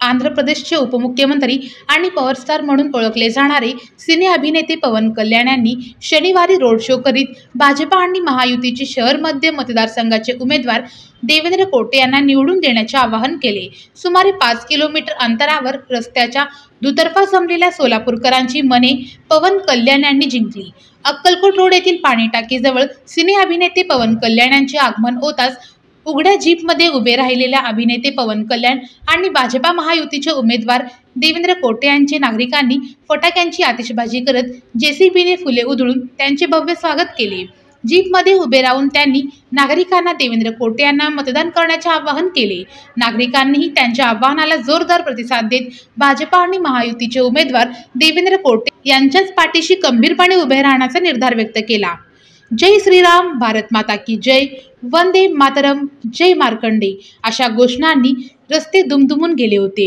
आंध्र प्रदेशचे उपमुख्यमंत्री आणि पॉवर स्टार म्हणून ओळखले जाणारे सिने अभिनेते पवन कल्याण यांनी शनिवारी रोड शो करीत भाजपा आणि महायुतीचे शहर मध्य मतदारसंघाचे उमेदवार देवेंद्र कोटे यांना निवडून देण्याचे आवाहन केले। सुमारे 5 किलोमीटर अंतरावर रस्त्याच्या दुतर्फा जमलेल्या सोलापूरकरांची मने पवन कल्याण यांनी जिंकली। अक्कलकोट रोड येथील पाणी टाकीजवळ सिने अभिनेते पवन कल्याण यांचे आगमन होताच उघड्या जीपमध्ये उभे राहिलेल्या अभिनेते पवन कल्याण आणि भाजपा महायुतीचे उमेदवार देवेंद्र कोटे यांचे नागरिकांनी फटाक्यांची आतिषबाजी करत जेसीबीने फुले उधळून त्यांचे भव्य स्वागत केले। जीपमध्ये उभे राहून त्यांनी नागरिकांना देवेंद्र कोटे यांना मतदान करण्याचे आवाहन केले। नागरिकांनीही त्यांच्या आवाहनाला जोरदार प्रतिसाद देत भाजपा आणि महायुतीचे उमेदवार देवेंद्र कोटे यांच्याच पाठीशी खंबीरपणे उभे राहण्याचा निर्धार व्यक्त केला। जय श्रीराम, भारत माता की जय, वंदे मातरम, जय मार्कंडे अशा घोषणांनी रस्ते दुमदुमून गेले होते।